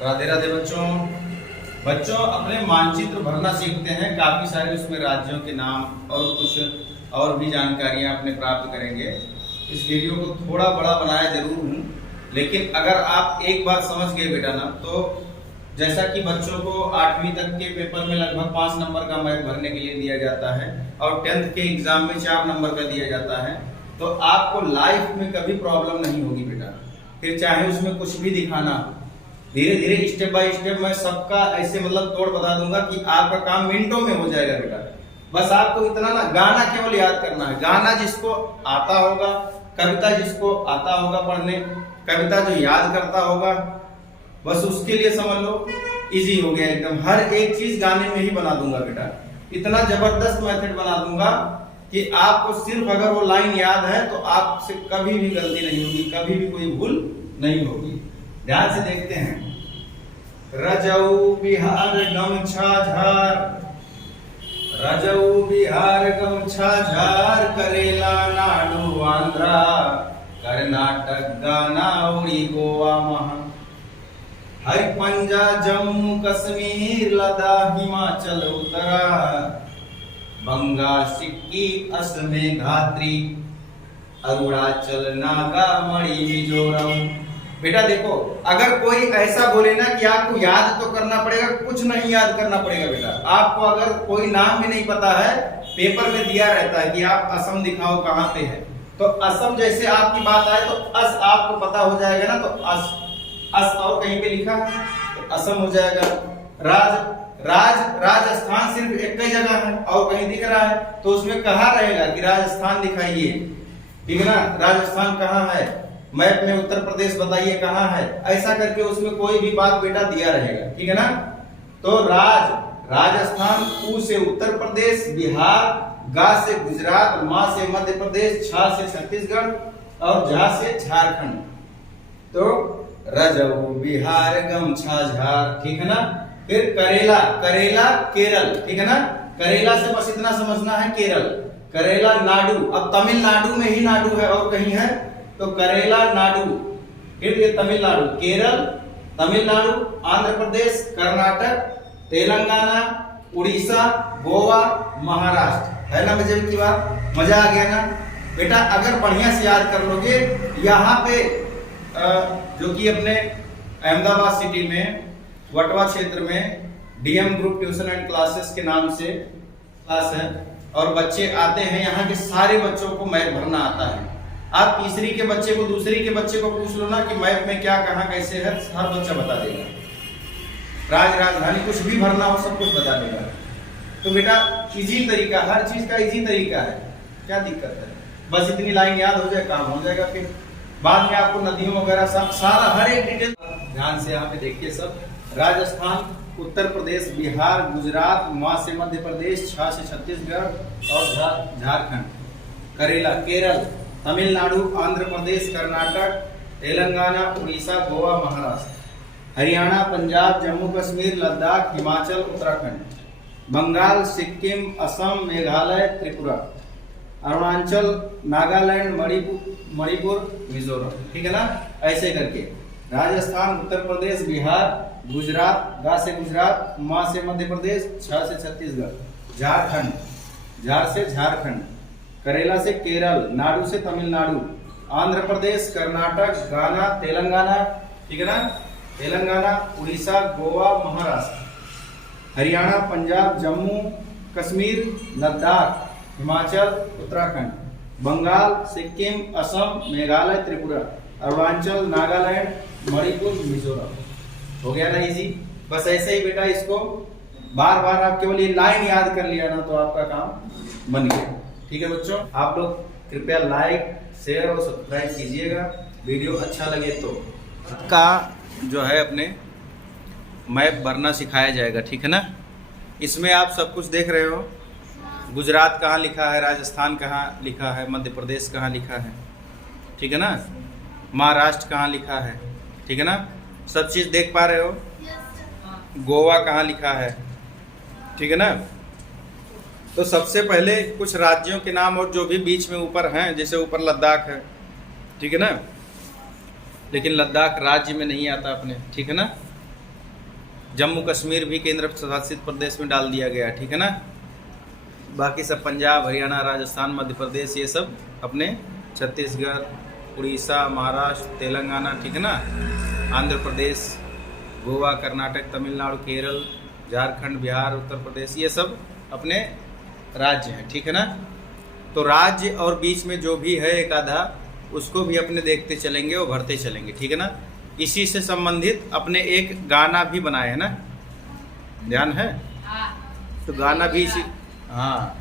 राधे राधे बच्चों। बच्चों अपने मानचित्र भरना सीखते हैं, काफी सारे उसमें राज्यों के नाम और कुछ और भी जानकारियां अपने प्राप्त करेंगे। इस वीडियो को थोड़ा बड़ा बनाया जरूर हूँ, लेकिन अगर आप एक बार समझ गए बेटा ना, तो जैसा कि बच्चों को 8वीं तक के पेपर में लगभग 5 नंबर का मैथ भरने के लिए दिया जाता है और 10th के एग्जाम में 4 नंबर का दिया जाता है, तो आपको लाइफ में कभी प्रॉब्लम नहीं होगी बेटा। फिर चाहे उसमें कुछ भी दिखाना, धीरे धीरे स्टेप बाय स्टेप मैं सबका ऐसे तोड़ बता दूंगा कि आपका काम मिनटों में हो जाएगा बेटा। बस आपको इतना ना गाना केवल याद करना है। गाना जिसको आता होगा, कविता जिसको आता होगा पढ़ने, कविता जो याद करता होगा, बस उसके लिए समझ लो इजी हो गया एकदम। हर एक चीज गाने में ही बना दूंगा बेटा। इतना जबरदस्त मेथड बना दूंगा कि आपको सिर्फ अगर वो लाइन याद है तो आपसे कभी भी गलती नहीं होगी, कभी भी कोई भूल नहीं होगी। ध्यान से देखते हैं। रजऊ बिहार गमछा झार, रजऊ बिहार गमछा झार, करेला नाडु आंध्रा, कर्नाटक गाना उड़ी गोवा महा, हर पंजा जम्मू कश्मीर लद्दाख हिमाचल उत्तरा, बंगाल सिक्किम असम मेघात्री, अरुणाचल नागा मणि मिजोरम। बेटा देखो, अगर कोई ऐसा बोले ना कि आपको याद तो करना पड़ेगा, कुछ नहीं याद करना पड़ेगा बेटा। आपको अगर कोई नाम भी नहीं पता है, पेपर में दिया रहता है कि आप असम दिखाओ कहाँ पे है, तो असम जैसे आपकी बात आए तो अस आपको पता हो जाएगा ना, तो अस और कहीं पे लिखा तो असम हो जाएगा। राजस्थान सिर्फ एक ही जगह है और कहीं दिख रहा है, तो उसमें कहा रहेगा कि राजस्थान दिखाइए, ठीक है ना। राजस्थान कहाँ है, मैप में उत्तर प्रदेश बताइए कहाँ है, ऐसा करके उसमें कोई भी बात बेटा दिया रहेगा, ठीक है ना। तो राजस्थान, ऊ से उत्तर प्रदेश, बिहार, गा से गुजरात, मा से मध्य प्रदेश, छा से छत्तीसगढ़ और झा से झारखंड। तो रजऊ बिहार गमछा झार, ठीक है ना। फिर करेला, करेला केरल, ठीक है ना। करेला से बस इतना समझना है केरल। करेला नाडु, अब तमिलनाडु में ही नाडु है और कहीं है, तो करेला नाडु। फिर ये तमिलनाडु, केरल, तमिलनाडु, आंध्र प्रदेश, कर्नाटक, तेलंगाना, उड़ीसा, गोवा, महाराष्ट्र। है ना मजे की बात, मजा आ गया ना बेटा। अगर बढ़िया से याद कर लोगे, यहाँ पे जो कि अपने अहमदाबाद सिटी में वटवा क्षेत्र में DM group tuition and classes के नाम से क्लास है और बच्चे आते हैं। यहाँ के सारे बच्चों को मैथ भरना आता है। आप तीसरी के बच्चे को, दूसरी के बच्चे को पूछ लो ना कि मैथ में क्या कहाँ कैसे है, हर बच्चा बता देगा। राजधानी कुछ भी भरना हो सब कुछ बता देगा। तो बेटा इजी तरीका, हर चीज का इजी तरीका है, क्या दिक्कत है। बस इतनी लाइन याद हो जाए, काम हो जाएगा। फिर बाद में आपको नदियों वगैरह सारा हर एक डिटेल ध्यान से यहाँ पे देखिए सब। राजस्थान, उत्तर प्रदेश, बिहार, गुजरात, मा से मध्य प्रदेश, छा से छत्तीसगढ़ और झारखंड, करेला केरल, तमिलनाडु, आंध्र प्रदेश, कर्नाटक, तेलंगाना, उड़ीसा, गोवा, महाराष्ट्र, हरियाणा, पंजाब, जम्मू कश्मीर, लद्दाख, हिमाचल, उत्तराखंड, बंगाल, सिक्किम, असम, मेघालय, त्रिपुरा, अरुणाचल, नागालैंड, मणिपुर, मिजोरम, ठीक है ना। ऐसे करके राजस्थान, उत्तर प्रदेश, बिहार, गुजरात, गा से गुजरात, मा से मध्य प्रदेश, छा से छत्तीसगढ़, झारखंड, झार से झारखंड, करेला से केरल, नाडु से तमिलनाडु, आंध्र प्रदेश, कर्नाटक, गाना, तेलंगाना, ठीक है ना, तेलंगाना, उड़ीसा, गोवा, महाराष्ट्र, हरियाणा, पंजाब, जम्मू कश्मीर, लद्दाख, हिमाचल, उत्तराखंड, बंगाल, सिक्किम, असम, मेघालय, त्रिपुरा, अरुणाचल, नागालैंड, मणिपुर, मिजोरम। हो गया ना इजी। बस ऐसे ही बेटा इसको बार बार आप केवल ये लाइन याद कर लिया ना, तो आपका काम बन गया। ठीक है बच्चों, आप लोग कृपया लाइक, शेयर और सब्सक्राइब कीजिएगा। वीडियो अच्छा लगे तो का जो है अपने मैप भरना सिखाया जाएगा, ठीक है ना। इसमें आप सब कुछ देख रहे हो, गुजरात कहाँ लिखा है, राजस्थान कहाँ लिखा है, मध्य प्रदेश कहाँ लिखा है, ठीक है ना, महाराष्ट्र कहाँ लिखा है, ठीक है ना, सब चीज़ देख पा रहे हो। गोवा कहाँ लिखा है, ठीक है ना। तो सबसे पहले कुछ राज्यों के नाम और जो भी बीच में ऊपर हैं, जैसे ऊपर लद्दाख है, ठीक है ना, लेकिन लद्दाख राज्य में नहीं आता अपने, ठीक है ना। जम्मू कश्मीर भी केंद्र शासित प्रदेश में डाल दिया गया, ठीक है ना। बाकी सब पंजाब, हरियाणा, राजस्थान, मध्य प्रदेश, ये सब अपने छत्तीसगढ़, उड़ीसा, महाराष्ट्र, तेलंगाना, ठीक है ना, आंध्र प्रदेश, गोवा, कर्नाटक, तमिलनाडु, केरल, झारखंड, बिहार, उत्तर प्रदेश, ये सब अपने राज्य हैं, ठीक है ना। तो राज्य और बीच में जो भी है एक आधा, उसको भी अपने देखते चलेंगे और भरते चलेंगे, ठीक है ना। इसी से संबंधित अपने एक गाना भी बनाए है ना, ध्यान है। तो गाना भी इसी, हाँ,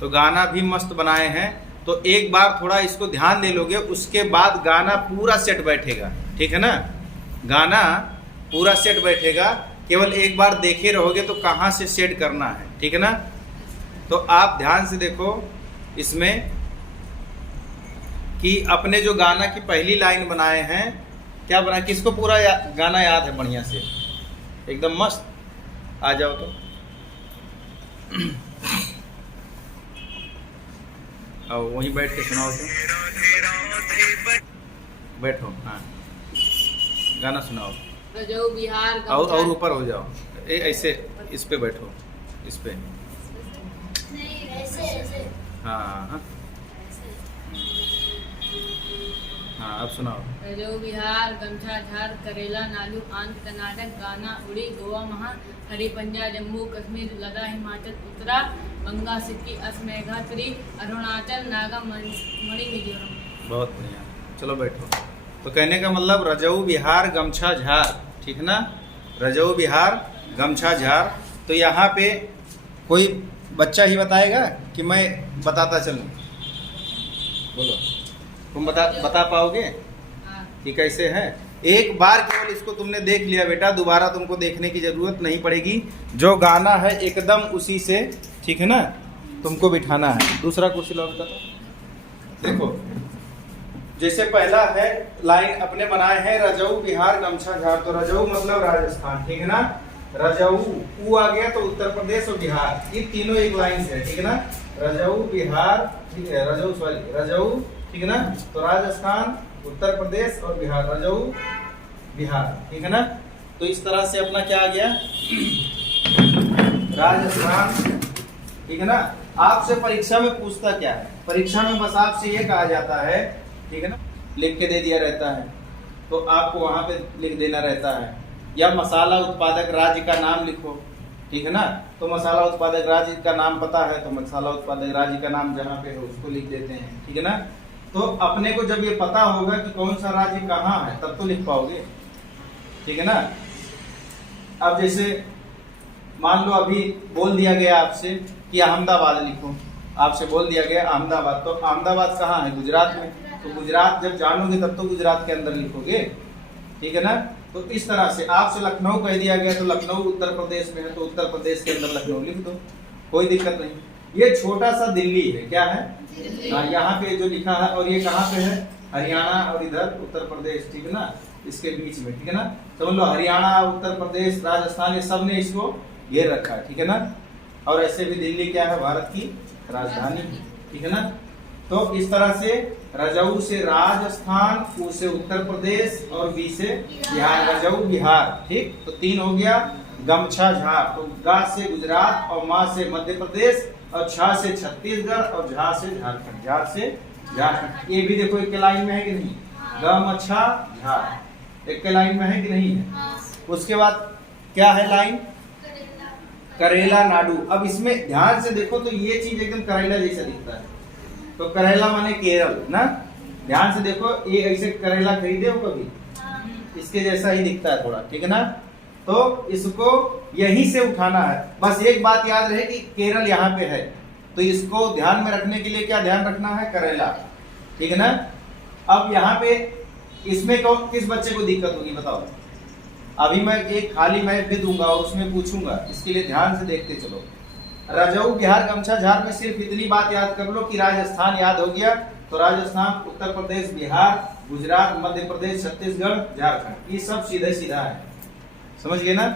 तो गाना भी मस्त बनाए हैं। तो एक बार थोड़ा इसको ध्यान दे लोगे, उसके बाद गाना पूरा सेट बैठेगा, ठीक है ना। गाना पूरा सेट बैठेगा, केवल एक बार देखे रहोगे तो कहाँ से सेट करना है, ठीक है ना। तो आप ध्यान से देखो इसमें कि अपने जो गाना की पहली लाइन बनाए हैं, क्या बना, किसको पूरा गाना याद है बढ़िया से, एकदम मस्त। आ जाओ तो आओ वहीं बैठ के सुनाओ तो, बैठो, हाँ गाना सुनाओ। रजऊ बिहार और ऊपर हो जाओ, ऐसे इस पे बैठो, इस पे, हाँ हाँ हाँ, अब सुनाओ। रजऊ बिहार गमछा झार करेला नाडू आंध्र कर्नाटक गाना उड़ी गोवा महा हरी पंजाब जम्मू कश्मीर लद्दाख हिमाचल उत्तरा बंगा सिक्किम असम मेघालय अरुणाचल नागा मणि मिजोरम। बहुत बढ़िया, चलो बैठो। तो कहने का मतलब रजऊ बिहार गमछा झार, ठीक है ना, रजऊ बिहार गमछा झार। तो यहाँ पे कोई बच्चा ही बताएगा कि मैं बताता चलूँ? बोलो, तुम बता पाओगे कि कैसे है? एक बार केवल इसको तुमने देख लिया बेटा, दोबारा तुमको देखने की जरूरत नहीं पड़ेगी। जो गाना है एकदम उसी से, ठीक है ना, तुमको बिठाना है। दूसरा कुर्सी लो बेटा। देखो, जैसे पहला है लाइन अपने बनाए हैं रजऊ बिहार गमछा झार, तो रजऊ मतलब राजस्थान, ठीक है ना। रजऊ ऊ आ गया तो उत्तर प्रदेश और बिहार, ये तीनों एक लाइन से है, ठीक है ना। रजऊ बिहार, ठीक है, रजऊ सॉरी रजऊ, ठीक है ना। तो राजस्थान, उत्तर प्रदेश और बिहार, रजऊ बिहार, ठीक है ना। तो इस तरह से अपना क्या आ गया, राजस्थान, ठीक है ना। आपसे परीक्षा में पूछता क्या है, परीक्षा में बस आपसे ये कहा जाता है, ठीक है ना, लिख के दे दिया रहता है, तो आपको वहां पे लिख देना रहता है, या मसाला उत्पादक राज्य का नाम लिखो, ठीक है ना। तो मसाला उत्पादक राज्य का नाम पता है तो मसाला उत्पादक राज्य का नाम जहाँ पे है उसको लिख देते हैं, ठीक है ना। तो अपने को जब ये पता होगा कि कौन सा राज्य कहाँ है तब तो लिख पाओगे, ठीक है ना। अब जैसे मान लो अभी बोल दिया गया आपसे कि अहमदाबाद लिखो, आपसे बोल दिया गया अहमदाबाद, तो अहमदाबाद कहाँ है, गुजरात में। तो गुजरात जब जानोगे तब तो गुजरात के अंदर लिखोगे, ठीक है ना। तो इस तरह से आपसे लखनऊ कह दिया गया तो लखनऊ उत्तर प्रदेश में है तो उत्तर प्रदेश के अंदर लखनऊ लिख दो, कोई दिक्कत नहीं। ये छोटा सा दिल्ली है, क्या है, यहाँ पे जो लिखा है, और ये कहाँ पे है, हरियाणा और इधर उत्तर प्रदेश, ठीक है ना, इसके बीच में, ठीक है ना। समझ लो हरियाणा, उत्तर प्रदेश, राजस्थान, ये सब ने इसको घेर रखा है, ठीक है ना। और ऐसे भी दिल्ली क्या है, भारत की राजधानी, ठीक है ना। तो इस तरह से रजऊ से राजस्थान, ऊ से उत्तर प्रदेश और बी से बिहार, रजऊ बिहार, ठीक। तो तीन हो गया। गमछा झार, तो गा से गुजरात और मा से मध्य प्रदेश और छा से छत्तीसगढ़ और झा से झारखंड, झार से झारखंड। ये भी देखो एक के लाइन में है कि नहीं, गमछा झार एक के लाइन में है कि नहीं है। उसके बाद क्या है लाइन, करेला नाडू। अब इसमें ध्यान से देखो तो ये चीज एकदम करेला जैसा दिखता है, तो करेला माने केरल ना। ध्यान से देखो, ये ऐसे करेला खरीदे हो कभी, इसके जैसा ही दिखता है थोड़ा, ठीक है ना। तो इसको यहीं से उठाना है। बस एक बात याद रहे कि केरल यहाँ पे है, तो इसको ध्यान में रखने के लिए क्या ध्यान रखना है, करेला, ठीक है ना। अब यहाँ पे इसमें कौन किस बच्चे को दिक्कत होगी बताओ। अभी मैं एक खाली मैप भी दूंगा और उसमें पूछूंगा, इसके लिए ध्यान से देखते चलो। रजऊ बिहार गमछा झार में सिर्फ इतनी बात याद कर लो कि राजस्थान याद हो गया, तो राजस्थान, उत्तर प्रदेश, बिहार, गुजरात, मध्य प्रदेश, छत्तीसगढ़, झारखंड, ये सब सीधा सीधा है, समझ गए ना।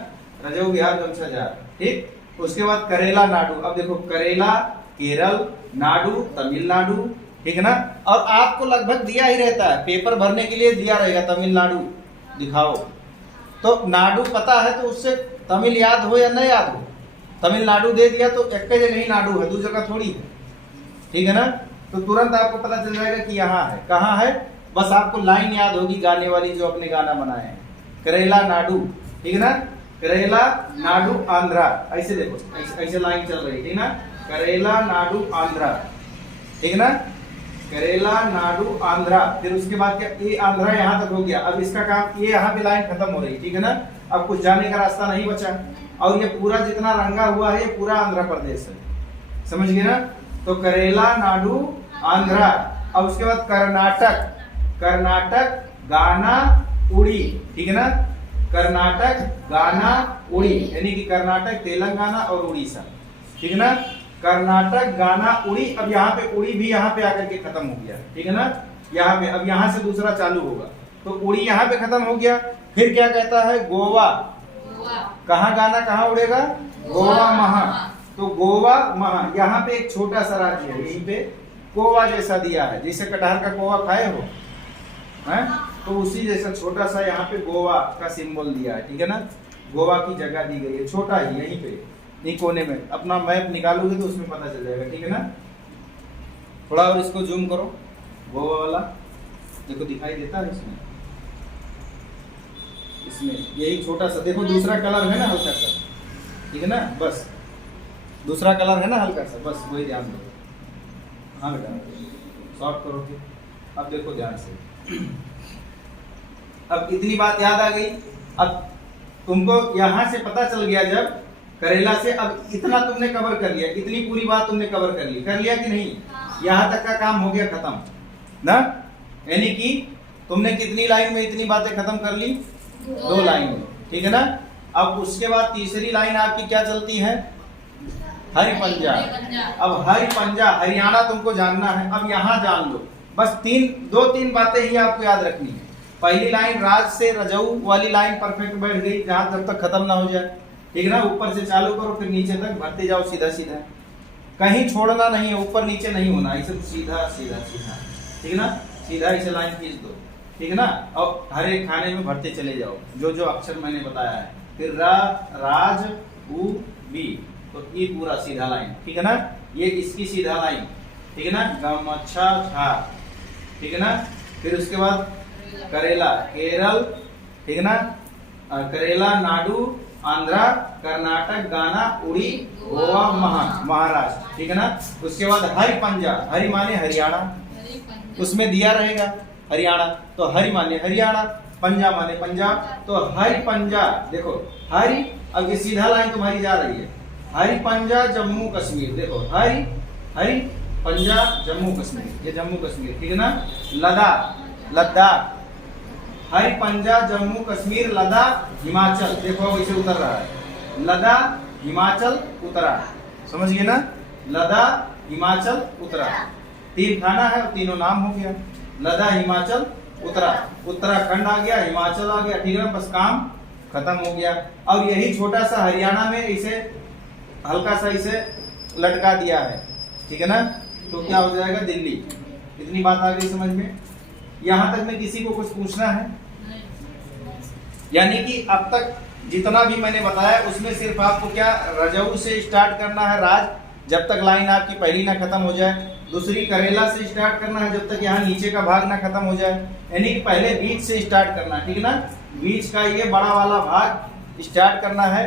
रजऊ बिहार गमछा झार, ठीक। उसके बाद करेला नाडू। अब देखो करेला केरल, नाडू तमिलनाडु, ठीक है ना। और आपको लगभग दिया ही रहता है, पेपर भरने के लिए दिया रहेगा तमिलनाडु दिखाओ, तो नाडु पता है तो उससे तमिल याद हो या न याद हो, तमिलनाडु दे दिया तो एक जगह ही नाडु है, दूसरी जगह थोड़ी है, ठीक है ना। तो तुरंत आपको पता चल जाएगा कि यहाँ है, कहाँ है, बस आपको लाइन याद होगी गाने वाली जो अपने गाना बनाए हैं, करेला नाडु, ठीक है ना, करेला नाडु आंध्रा, ऐसे देखो, ऐसे लाइन चल रही है, ठीक है ना, करेला नाडु आंध्रा, ठीक है ना, करेला नाडु आंध्रा। फिर उसके बाद क्या, ये आंध्रा यहाँ तक हो गया, अब इसका काम, ये यहाँ पे लाइन खत्म हो रही, ठीक है ना, अब कुछ जाने का रास्ता नहीं बचा, और ये पूरा जितना रंगा हुआ है ये पूरा आंध्र प्रदेश है, समझ गए ना। तो करेला नाडु आंध्रा। अब उसके बाद कर्नाटक, कर्नाटक गाना उड़ी, ठीक है ना, कर्नाटक गाना उड़ी, यानी कि कर्नाटक तेलंगाना और उड़ीसा, ठीक है ना, कर्नाटक गाना उड़ी। अब यहाँ पे उड़ी भी यहाँ पे आकर के खत्म हो गया, ठीक है ना, यहाँ पे, अब यहाँ से दूसरा चालू होगा, तो उड़ी यहाँ पे खत्म हो गया। फिर क्या कहता है, गोवा, कहाँ गाना कहाँ उड़ेगा, गोवा महा, तो गोवा महा, यहाँ पे एक छोटा सा राज्य है, यहीं पे कोवा जैसा दिया है, जैसे कटहल का कोवा खाए हो, हैं, तो उसी जैसा छोटा सा यहाँ पे गोवा का सिंबल दिया है, ठीक है ना, गोवा की जगह दी गई है, छोटा ही यहीं पे, नहीं कोने में। अपना मैप निकालोगे तो उसमें पता चल जाएगा, ठीक है ना। थोड़ा और इसको जूम करो, गोवा वाला देखो दिखाई देता है इसमें, इसमें यही छोटा सा देखो, दूसरा कलर है ना हल्का सा, ठीक है ना, बस दूसरा कलर है ना हल्का सा, बस वही ध्यान दो। हाँ बेटा शॉर्ट करो फिर, अब देखो ध्यान से। अब इतनी बात याद आ गई, अब तुमको यहाँ से पता चल गया जब करेला से, अब इतना तुमने कवर कर लिया, इतनी पूरी बात तुमने कवर कर ली, कर लिया कि नहीं, यहाँ तक का काम हो गया खत्म ना। यानी कि तुमने कितनी लाइन में इतनी बातें खत्म कर ली, 2 लाइन में, ठीक है ना। अब उसके बाद तीसरी लाइन आपकी क्या चलती है, हरि पंजा। अब हरि पंजा हरियाणा तुमको जानना है, अब यहाँ जान लो, बस 2-3 बातें ही आपको याद रखनी है। पहली लाइन राज से रजऊ वाली लाइन परफेक्ट बैठ गई, जहां जब तक खत्म ना हो जाए, ठीक है ना, ऊपर से चालू करो फिर नीचे तक भरते जाओ सीधा सीधा, कहीं छोड़ना नहीं है, ऊपर नीचे नहीं होना, इसे सीधा सीधा सीधा, ठीक है ना, सीधा इसे लाइन खींच दो, ठीक है ना, और हर एक खाने में भरते चले जाओ जो जो अक्षर मैंने बताया है। फिर राज उ बी, तो ये पूरा सीधा लाइन, ठीक है ना, ये इसकी सीधा लाइन, ठीक है ना, गमछा छा, ठीक है ना। फिर उसके बाद करेला केरल, ठीक है ना, करेला नाडु आंध्रा, कर्नाटक गाना उड़ी, गोवा महाराष्ट्र, ठीक है ना। उसके बाद हरि पंजा, हरि माने हरियाणा, उसमें दिया रहेगा हरियाणा, तो हरि माने हरियाणा, पंजा माने पंजाब, तो हरि पंजा देखो हरि, अब ये सीधा लाइन तुम्हारी जा रही है, हरि पंजा जम्मू कश्मीर, देखो हरि हरि पंजा जम्मू कश्मीर, ये जम्मू कश्मीर, ठीक है ना। लद्दाख, हरि पंजा जम्मू कश्मीर लद्दाख हिमाचल, देखो इसे उतर रहा है, लद्दाख हिमाचल उतरा, समझ गए ना, लद्दाख हिमाचल उतरा, 3 खाना है और तीनों नाम हो गया, लद्दाख हिमाचल उतरा, उत्तराखंड आ गया, हिमाचल आ गया, ठीक है ना, बस काम खत्म हो गया। और यही छोटा सा हरियाणा में इसे हल्का सा इसे लटका दिया है, ठीक है ना, तो क्या हो जाएगा दिल्ली। इतनी बात आ गई समझ में, यहाँ तक में किसी को कुछ पूछना है? यानी कि अब तक जितना भी मैंने बताया उसमें सिर्फ आपको क्या रजऊ से स्टार्ट करना है, राज, जब तक लाइन आपकी पहली ना खत्म हो जाए, दूसरी करेला से स्टार्ट करना है जब तक यहाँ नीचे का भाग ना खत्म हो जाए, यानी कि पहले बीच से स्टार्ट करना है, ठीक है ना, बीच का ये बड़ा वाला भाग स्टार्ट करना है,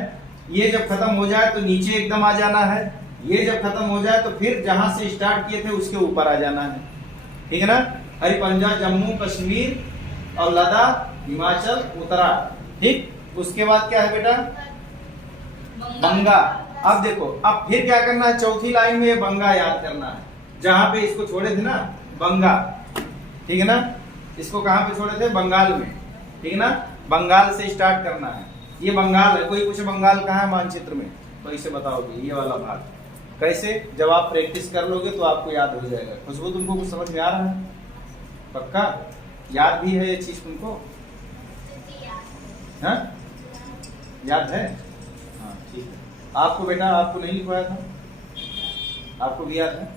ये जब खत्म हो जाए तो नीचे एकदम आ जाना है, ये जब खत्म हो जाए तो फिर जहां से स्टार्ट किए थे उसके ऊपर आ जाना है, ठीक है ना। हरि पंजाब जम्मू कश्मीर और लद्दाख हिमाचल उत्तरा, ठीक। उसके बाद क्या है बेटा, बंगा। अब देखो अब फिर क्या करना है, चौथी लाइन में ये बंगा याद करना है, जहां पे इसको छोड़े थे ना बंगा, ठीक है ना, इसको कहां पे छोड़े थे, बंगाल में, ठीक है ना, बंगाल से स्टार्ट करना है, ये बंगाल है। कोई पूछे बंगाल कहाँ है मानचित्र में, तो इसे बताओगे ये वाला भाग कैसे, जब आप प्रैक्टिस कर लोगे तो आपको याद हो जाएगा। खुशबू तुमको कुछ समझ में आ रहा है, पक्का याद भी है ये चीज तुमको, हाँ याद है, हाँ ठीक है। आपको बेटा आपको नहीं लिखवाया था, आपको भी याद है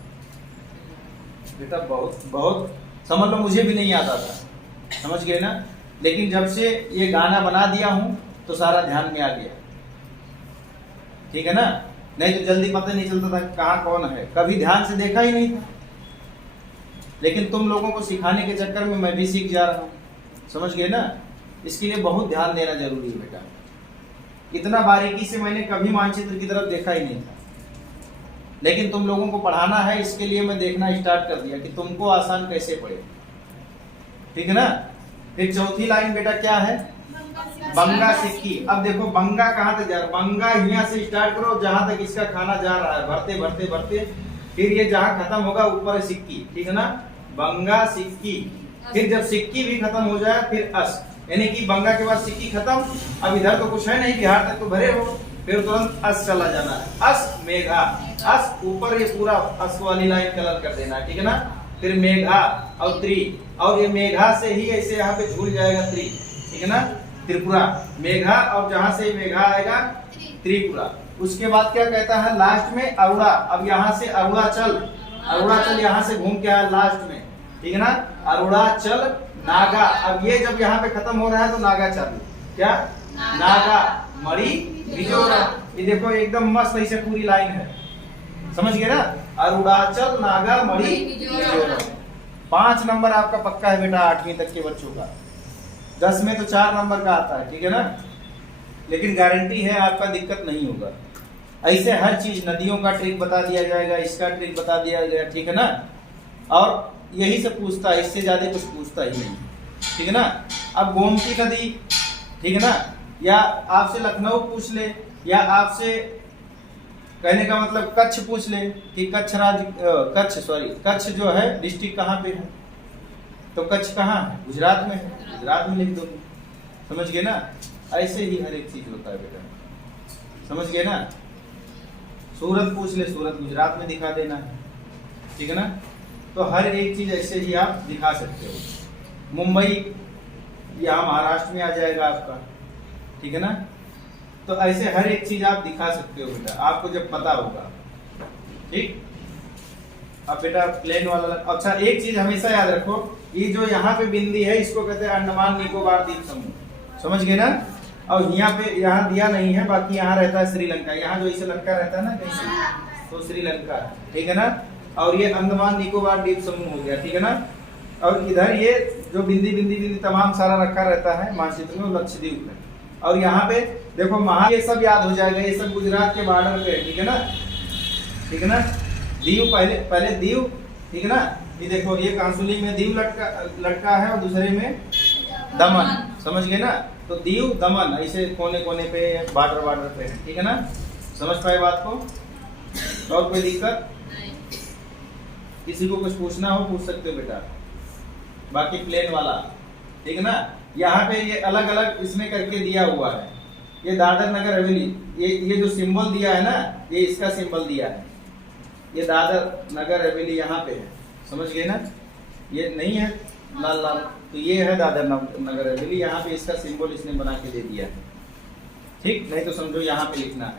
बेटा, बहुत समझ लो, मुझे भी नहीं आता था, समझ गए ना। लेकिन जब से ये गाना बना दिया हूँ तो सारा ध्यान में आ गया, ठीक है ना। नहीं तो जल्दी पता नहीं चलता था कहाँ कौन है, कभी ध्यान से देखा ही नहीं था। लेकिन तुम लोगों को सिखाने के चक्कर में मैं भी सीख जा रहा हूँ, समझ गए ना। इसके लिए बहुत ध्यान देना जरूरी है बेटा। इतना बारीकी से मैंने कभी मानचित्र की तरफ देखा ही नहीं था, लेकिन तुम लोगों को पढ़ाना है, इसके लिए मैं देखना स्टार्ट कर दिया कि तुमको आसान कैसे पड़े, ठीक है ना। फिर चौथी लाइन बेटा क्या है, बंगा सिक्की। अब देखो बंगा कहाँ तक जा रहा है, बंगा यहाँ से स्टार्ट करो जहां तक इसका खाना जा रहा है, भरते भरते भरते फिर ये जहां खत्म होगा ऊपर है सिक्की, ठीक है ना। बंगा सिक्की, फिर जब सिक्की भी खत्म हो जाए फिर अस, यानी कि बंगा के बाद सिक्की खत्म। अब इधर तो कुछ है नहीं, बिहार तक तो भरे हो, फिर तुरंत अस चला जाना है, अस मेघा। अस ऊपर ये पूरा अस वाली लाइन कलर कर देना, ठीक है ना। फिर मेघा और त्रि, और ये मेघा से ही ऐसे यहाँ पे झूल जाएगा त्रि, ठीक है ना। त्रिपुरा, मेघा और जहां से मेघा आएगा त्रिपुरा। उसके बाद क्या कहता है लास्ट में अरुणा। अब यहाँ से अरुणाचल, अरुणाचल यहाँ से घूम के आया लास्ट में, ठीक है ना। अरुणाचल नागा। अब ये जब यहाँ पे खत्म हो रहा है तो नागा चालू, क्या नागा मणि मिजोरम। ये देखो एकदम मस्त ऐसे पूरी लाइन है, समझ गए ना। अरुणाचल नागा मणि मिजोरम। 5 नंबर आपका पक्का है बेटा 8वीं तक के बच्चों का। 10 में तो 4 नंबर का आता है, ठीक है ना। लेकिन गारंटी है आपका दिक्कत नहीं होगा। ऐसे हर चीज, नदियों का ट्रिक बता दिया जाएगा, इसका ट्रिक बता दिया गया, ठीक है ना। और यही सब पूछता है, इससे ज्यादा कुछ पूछता ही नहीं, ठीक है ना। अब गोमती नदी, ठीक है ना, या आपसे लखनऊ पूछ ले, या आपसे कहने का मतलब कच्छ पूछ ले कि कच्छ जो है डिस्ट्रिक्ट कहाँ पे है, तो कच्छ कहाँ है, गुजरात में है, गुजरात में लिख दो, समझ गए ना। ऐसे ही हर एक चीज होता है बेटा, समझ गए ना। सूरत पूछ ले, सूरत गुजरात में दिखा देना है, ठीक है ना। तो हर एक चीज ऐसे ही आप दिखा सकते हो। मुंबई यहाँ महाराष्ट्र में आ जाएगा आपका, ठीक है ना। तो ऐसे हर एक चीज आप दिखा सकते हो बेटा, आपको जब पता होगा, ठीक। अब बेटा प्लेन वाला, अच्छा एक चीज हमेशा याद रखो, ये जो यहाँ पे बिंदी है इसको कहते हैं अंडमान निकोबार द्वीप समूह, समझ गए ना। और यहाँ पे, यहाँ दिया नहीं है, बाकी यहाँ रहता है श्रीलंका। यहाँ जो इसे लंका रहता है ना कैसे, तो श्रीलंका, ठीक है ना। और ये अंडमान निकोबार द्वीप समूह हो गया, ठीक है ना। और इधर ये जो बिंदी बिंदी बिंदी तमाम सारा रखा रहता है मानचित्र में, लक्षद्वीप है। और यहाँ पे देखो ये सब याद हो जाएगा, ये सब गुजरात के बॉर्डर पे है, ठीक है ना, ठीक है ना। दीव पहले दीव, ठीक है ना। ये देखो ये कांसुली में दीव लटका है और दूसरे में दमन, समझ गए ना। तो दीव दमन ऐसे कोने कोने पे बॉर्डर पे है, ठीक है ना। समझ पाए बात को। और कोई दिक्कत, किसी को कुछ पूछना हो पूछ सकते हो बेटा। बाकी प्लेन वाला, ठीक है ना। यहाँ पे ये अलग अलग इसमें करके दिया हुआ है, ये दादर नगर हवेली, ये जो सिंबल दिया है ना, ये इसका सिंबल दिया है, ये दादर नगर हवेली यहाँ पे है, समझ गए ना। ये नहीं है लाल लाल, तो ये है दादर नगर हवेली, यहाँ पे इसका सिंबल इसने बना के दे दिया है, ठीक। नहीं तो समझो यहाँ पे लिखना है,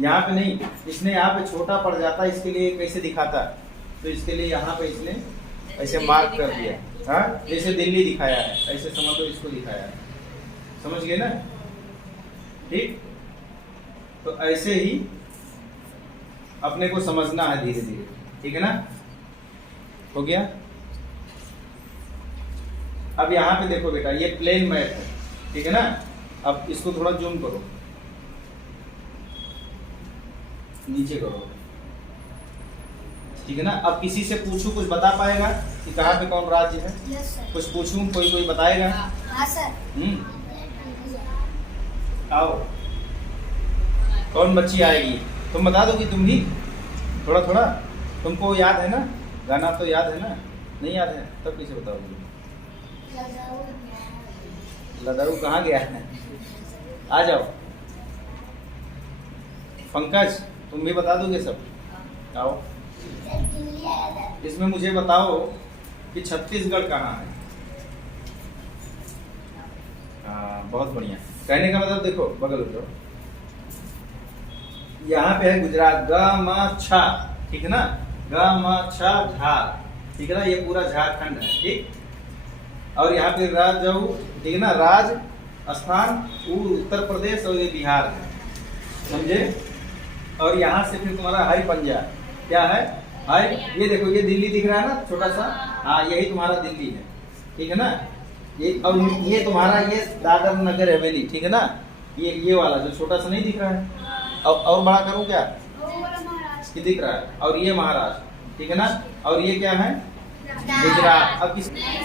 यहाँ पे नहीं, इसने यहाँ पे छोटा पड़ जाता, इसके लिए कैसे दिखाता, तो इसके लिए यहाँ पे इसने ऐसे मार्क कर दिया, हाँ, जैसे दिल्ली दिखाया है, ऐसे समझ लो इसको दिखाया है, समझ गए ना, ठीक। तो ऐसे ही अपने को समझना है धीरे धीरे, ठीक है ना। हो गया। अब यहाँ पे देखो बेटा, ये प्लेन मैप है, ठीक है ना। अब इसको थोड़ा जूम करो, नीचे करो, ठीक है ना। अब किसी से पूछूं, कुछ बता पाएगा कि कहाँ पे कौन राज्य है? yes, कुछ पूछूं, कोई बताएगा? हाँ सर। आओ, कौन बच्ची आएगी? तुम बता दो कि तुम भी थोड़ा थोड़ा, तुमको याद है ना, गाना तो याद है ना, नहीं याद है तब कैसे बताओगे? लदारू कहाँ गया है? आ जाओ। पंकज तुम भी बता दोगे सब? आओ। इसमें मुझे बताओ कि छत्तीसगढ़ कहाँ है? हाँ बहुत बढ़िया। कहने का मतलब देखो, बगल हो जाओ, यहाँ पे है गुजरात, ग-म-छ, ठीक है ना, ग-म-छ झार, ठीक है ना, ये पूरा झारखंड है, ठीक। और यहाँ पे राजऊ, ठीक है ना, राज स्थान वो उत्तर प्रदेश और ये बिहार है, समझे। और यहाँ से फिर तुम्हारा हरि पंजाब क्या है, हरि, ये देखो ये दिल्ली दिख रहा है ना छोटा सा, हाँ यही तुम्हारा दिल्ली है, ठीक है ना। ये और ये तुम्हारा ये दादर नगर हवेली, ठीक है ना। ये वाला जो छोटा सा नहीं दिख रहा है, और बड़ा करूँ क्या, ये दिख रहा है, और ये महाराष्ट्र, ठीक है ना। और ये क्या है, गुजरात। अब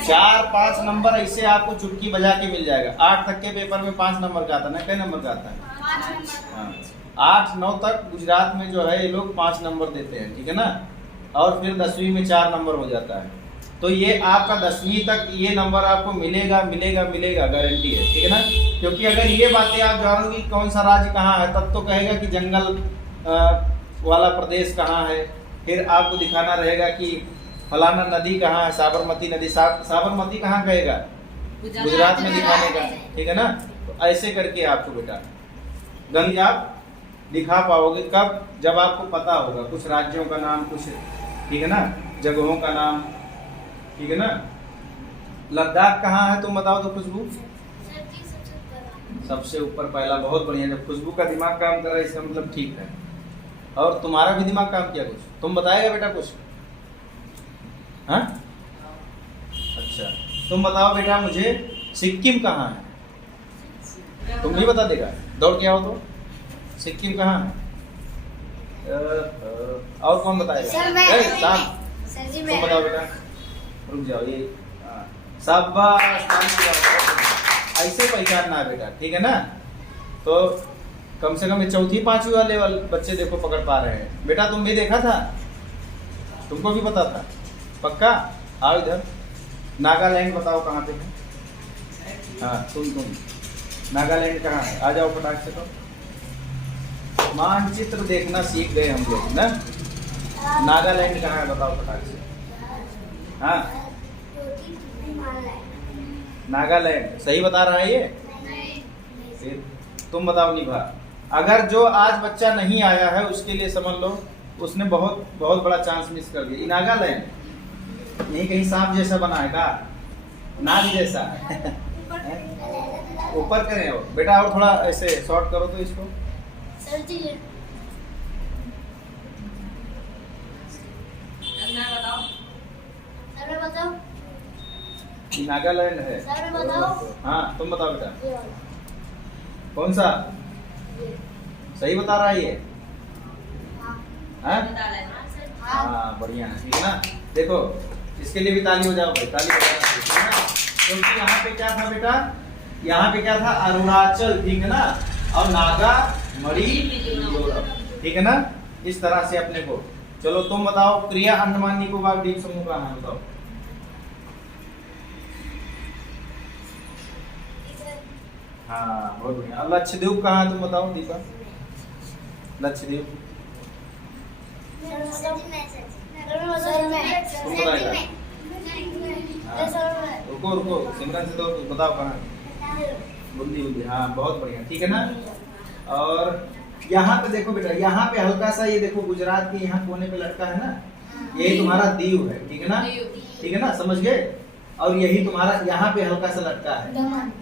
4-5 नंबर ऐसे आपको चुटकी बजा के मिल जाएगा। 8 तक के पेपर में 5 नंबर का आता है ना, कई नंबर का आता है, 8-9 तक गुजरात में जो है ये लोग 5 नंबर देते हैं, ठीक है ना। और फिर 10वीं में 4 नंबर हो जाता है। तो ये आपका 10वीं तक ये नंबर आपको मिलेगा मिलेगा मिलेगा, गारंटी है, ठीक है ना। क्योंकि अगर ये बातें आप जानोगे कौन सा राज्य कहाँ है, तब तो कहेगा कि जंगल वाला प्रदेश कहाँ है, फिर आपको दिखाना रहेगा कि फलाना नदी कहाँ है, साबरमती नदी, साबरमती कहाँ कहेगा, गुजरात में दिखाने का, ठीक है ना। तो ऐसे करके आपको बेटा गणित आप दिखा पाओगे कब, जब आपको पता होगा कुछ राज्यों का नाम, कुछ, ठीक है ना, जगहों का नाम, ठीक है ना। लद्दाख कहाँ है तुम बताओ तो खुशबू, सबसे ऊपर पहला, बहुत बढ़िया। जब खुशबू का दिमाग काम कर रहा है इसका मतलब ठीक है। और तुम्हारा भी दिमाग काम किया, कुछ तुम बताएगा बेटा कुछ, हाँ अच्छा। तुम बताओ बेटा मुझे सिक्किम कहाँ है, तुम नहीं बता देगा, दौड़ के आओ तो, सिक्किम कहाँ है, और कौन बताएगा, तुम बताओ बेटा, रुक जाओ, ये शाबाश, ऐसे पहचानना है बेटा, ठीक है ना। तो कम से कम ये 4वीं-5वीं वाले बच्चे देखो पकड़ पा रहे हैं। बेटा तुम भी देखा था, तुमको भी पता था पक्का। आओ इधर, नागालैंड बताओ कहाँ पे है, हाँ तुम नागालैंड कहाँ है, आ जाओ फटाक से। तो मानचित्र देखना सीख गए हम लोग ना, नागालैंड कहाँ है बताओ फटाक से, हाँ नागालैंड सही बता रहा है ये, फिर तुम बताओ निभा। अगर जो आज बच्चा नहीं आया है उसके लिए समझ लो उसने बहुत बहुत बड़ा चांस मिस कर दिया। नागालैंड यही कहीं सांप जैसा बना है का, नाग जैसा ऊपर करें हो बेटा, और थोड़ा ऐसे शॉर्ट करो तो इसको, सर जी बताओ, नागालैंड है, सर बताओ, हाँ तुम बताओ बेटा कौन सा सही बता रहा है ये, हाँ बढ़िया है, ठीक है ना। देखो इसके लिए भी ताली हो जाओ भाई, ताली बजाना, क्योंकि यहाँ पे क्या था बेटा, यहाँ पे क्या था, अरुणाचल, ठीक है ना, और नागा मणि, ठीक है ना। इस तरह से अपने को, चलो तुम बताओ क्रिया अंडमान निकोबार द्वीप समूह कहाँ है बताओ, हाँ बहुत बढ़िया। अब लक्षद्वीप कहाँ है तुम बताओ दीपा, लक्षद्वीप तुम बताएगा, रुको रुको सिमरन से तो बताओ कहाँ, बुंदी बुंदी, हाँ बहुत बढ़िया, ठीक है ना। और यहाँ पे देखो बेटा, यहाँ पे हल्का सा ये देखो गुजरात के यहाँ कोने पे लटका है ना, यही तुम्हारा दीव है, ठीक है ना, ठीक है ना, समझ गए। और यही तुम्हारा यहाँ पे हल्का सा लटका है,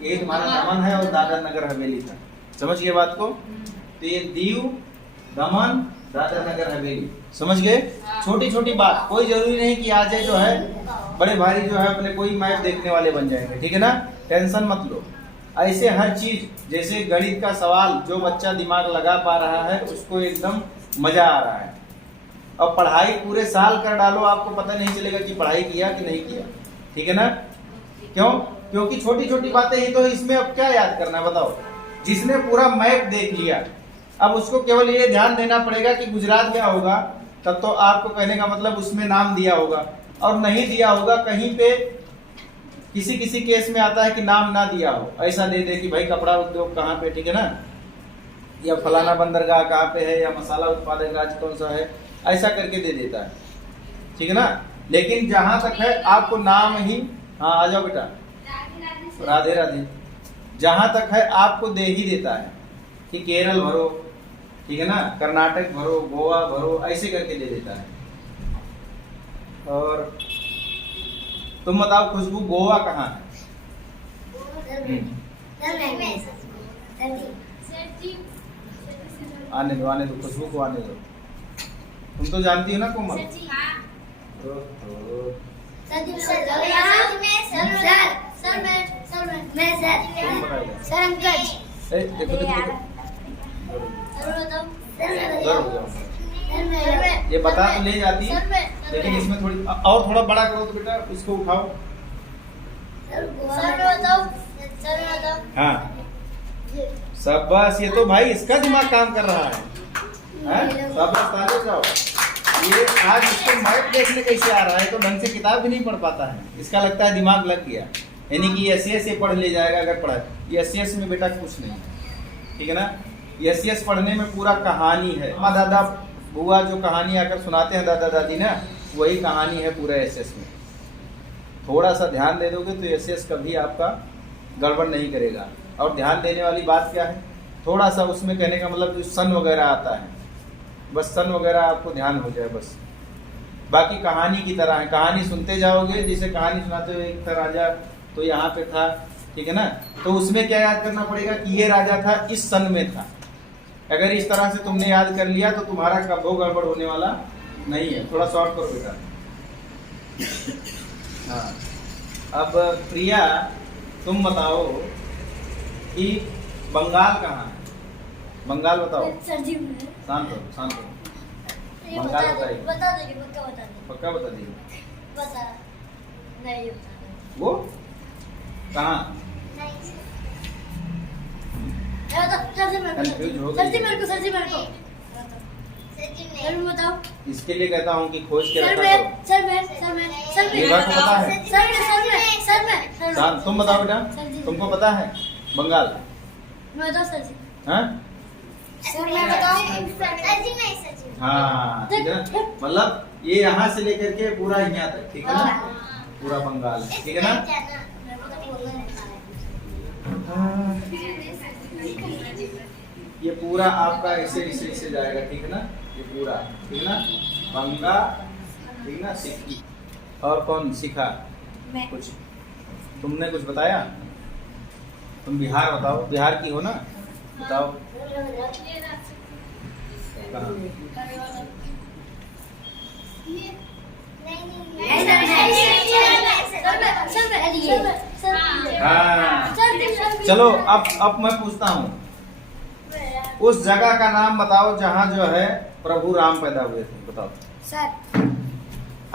यही तुम्हारा दमन है और दादर नगर हवेली था, समझ गए बात को। तो ये दीव, दमन, दादर नगर हवेली, समझ गए। छोटी छोटी बात, कोई जरूरी नहीं कि आज जो है बड़े भारी जो है अपने कोई मैप देखने वाले बन जाएंगे, ठीक है ना, टेंशन मत लो। ऐसे हर चीज, जैसे गणित का सवाल जो बच्चा दिमाग लगा पा रहा है उसको एकदम मजा आ रहा है। और पढ़ाई पूरे साल कर डालो, आपको पता नहीं चलेगा कि पढ़ाई किया कि नहीं किया, ठीक है ना। क्यों? क्योंकि छोटी छोटी बातें ही तो, इसमें अब क्या याद करना है बताओ। जिसने पूरा मैप देख लिया, अब उसको केवल ये ध्यान देना पड़ेगा कि गुजरात क्या होगा, तब तो आपको कहने का मतलब उसमें नाम दिया होगा, और नहीं दिया होगा कहीं पे, किसी किसी केस में आता है कि नाम ना दिया हो, ऐसा दे दे कि भाई कपड़ा उद्योग कहाँ पे, ठीक है ना, या फलाना बंदरगाह कहाँ पे है, या मसाला उत्पादक राज्य कौन सा है, ऐसा करके दे देता है, ठीक है ना। लेकिन जहां तक है आपको नाम ही, हाँ आ जाओ बेटा, राधे राधे, जहां तक है आपको दे ही देता है कि केरल भरो, ठीक है ना, कर्नाटक भरो, गोवा भरो, ऐसे करके दे देता है। और तुम बताओ खुशबू, गोवा कहाँ है? आने दो खुशबू को आने दो। तुम तो जानती हो ना कोमल। देखो ये बता तो ले जाती है, लेकिन इसमें थोड़ी और थोड़ा बड़ा करो तो बेटा इसको उठाओ। हाँ शाबाश, ये तो भाई इसका दिमाग काम कर रहा है। शाबाश, ताली जाओ। ये आज इसको मैप देखने कैसे आ रहा है, तो ढंग से किताब भी नहीं पढ़ पाता है। इसका लगता है दिमाग लग गया, यानी कि एसएस ये पढ़ ले जाएगा अगर पढ़ा। ये एसएस में बेटा कुछ नहीं, ठीक है ना। एसएस पढ़ने में पूरा कहानी है। माँ दादा बुआ जो कहानी आकर सुनाते हैं दादा दादी ना, वही कहानी है पूरा एसएस में। थोड़ा सा ध्यान दे दोगे तो एसएस कभी आपका गड़बड़ नहीं करेगा। और ध्यान देने वाली बात क्या है, थोड़ा सा उसमें कहने का मतलब जो सन वगैरह आता है, बस सन वगैरह आपको ध्यान हो जाए बस। बाकी कहानी की तरह है, कहानी सुनते जाओगे। जैसे कहानी सुनाते हो एक था राजा, तो यहाँ पे था, ठीक है ना। तो उसमें क्या याद करना पड़ेगा कि ये राजा था इस सन में था। अगर इस तरह से तुमने याद कर लिया तो तुम्हारा कभी गड़बड़ होने वाला नहीं है। थोड़ा शॉर्ट करो बेटा। हाँ, अब प्रिया तुम बताओ कि बंगाल कहाँ है? बंगाल बताओ। शांत हो, शांत हो। बंगाल बताइए। बता दीजिए, पक्का बता दीजिए। पक्का बता दीजिए। बता नहीं बता। वो कहाँ? कंफ्यूज हो गई। सर बताओ। इसके लिए कहता हूँ कि खोज के सर रखा मैं करो। सर मैं सर मैं सर ये बात पता है? सर मैं शांत, तुम बताओ बेटा, तुमको पता है बंगाल? मैं बताओ सर जी। हाँ सर मैं बताऊं? सर जी नहीं सर जी। हाँ, ठीक है ना। मतलब ये यहाँ से लेकर के पूरा यहाँ तक, ठीक है ना, पूरा बंगाल, ठीक है ना। ये पूरा आपका ऐसे ऐसे ऐसे जाएगा, ठीक है ना। ये पूरा, ठीक है ना। बंगा, ठीक ना, सिक्की। और कौन सिखा कुछ? तुमने कुछ बताया? तुम बिहार बताओ, बिहार की हो ना, बताओ कहाँ? हाँ, चलो अब मैं पूछता हूँ, उस जगह का नाम बताओ जहाँ जो है प्रभु राम पैदा हुए थे, बताओ। सर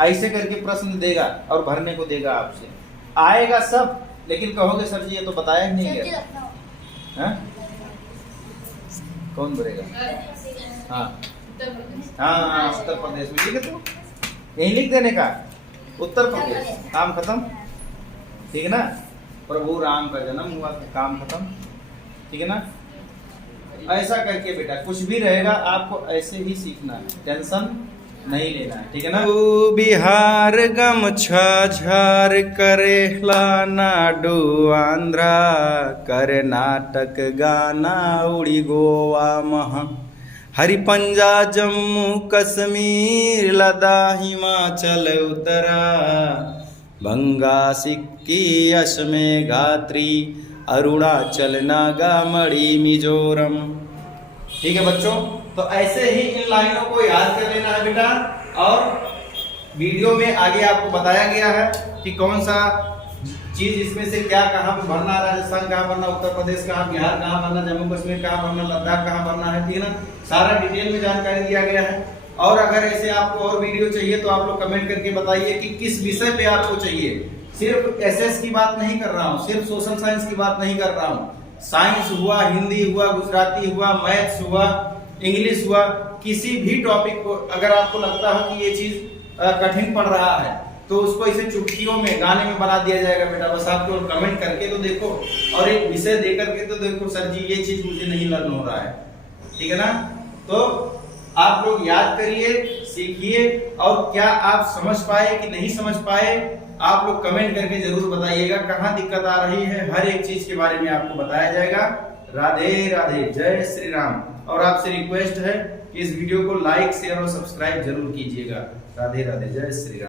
ऐसे करके प्रश्न देगा और भरने को देगा आपसे, आएगा सब, लेकिन कहोगे सर जी ये तो बताया ही नहीं गया। हाँ? कौन भरेगा? हाँ हाँ, उत्तर प्रदेश में लिख दो, यही लिख देने का, उत्तर प्रदेश, काम खत्म, ठीक है ना। प्रभु राम का जन्म हुआ था, काम खत्म, ठीक है ना। ऐसा करके बेटा कुछ भी रहेगा आपको ऐसे ही सीखना है, टेंशन नहीं लेना है, ठीक है ना। बिहार गमछा झार करेला नाडू आंध्रा कर्नाटक गाना उड़ी गोवा महा हरि पंजा जम्मू कश्मीर लद्दाख हिमाचल उत्तरा बंगा सिक्की असमें घात्री अरुणाचल नागा मणि मिजोरम। ठीक है बच्चों, तो ऐसे ही इन लाइनों को याद कर लेना है बेटा। और वीडियो में आगे आपको बताया गया है कि कौन सा चीज इसमें से क्या कहाँ पे भरना, राजस्थान कहाँ भरना, उत्तर प्रदेश कहाँ, बिहार कहाँ भरना, जम्मू कश्मीर कहाँ भरना, लद्दाख कहाँ भरना है, ठीक है ना। सारा डिटेल में जानकारी दिया गया है। और अगर ऐसे आपको और वीडियो चाहिए तो आप लोग कमेंट करके बताइए कि किस विषय पे आपको चाहिए। सिर्फ एसएस की बात नहीं कर रहा हूँ, सिर्फ सोशल साइंस की बात नहीं कर रहा हूँ। साइंस हुआ, हिंदी हुआ, गुजराती हुआ, मैथ्स हुआ, इंग्लिश हुआ, किसी भी टॉपिक को अगर आपको लगता हो कि ये चीज कठिन पड़ रहा है तो उसको इसे चुटकियों में गाने में बना दिया जाएगा बेटा। बस आप केवल कमेंट करके तो देखो और एक विषय दे करके तो देखो, सर जी ये चीज मुझे नहीं लर्न हो रहा है, ठीक है ना। तो आप लोग याद करिए, सीखिए, और क्या आप समझ पाए कि नहीं समझ पाए आप लोग कमेंट करके जरूर बताइएगा। कहाँ दिक्कत आ रही है, हर एक चीज के बारे में आपको बताया जाएगा। राधे राधे, जय श्री राम। और आपसे रिक्वेस्ट है कि इस वीडियो को लाइक, शेयर और सब्सक्राइब जरूर कीजिएगा। राधे राधे, जय श्री राम।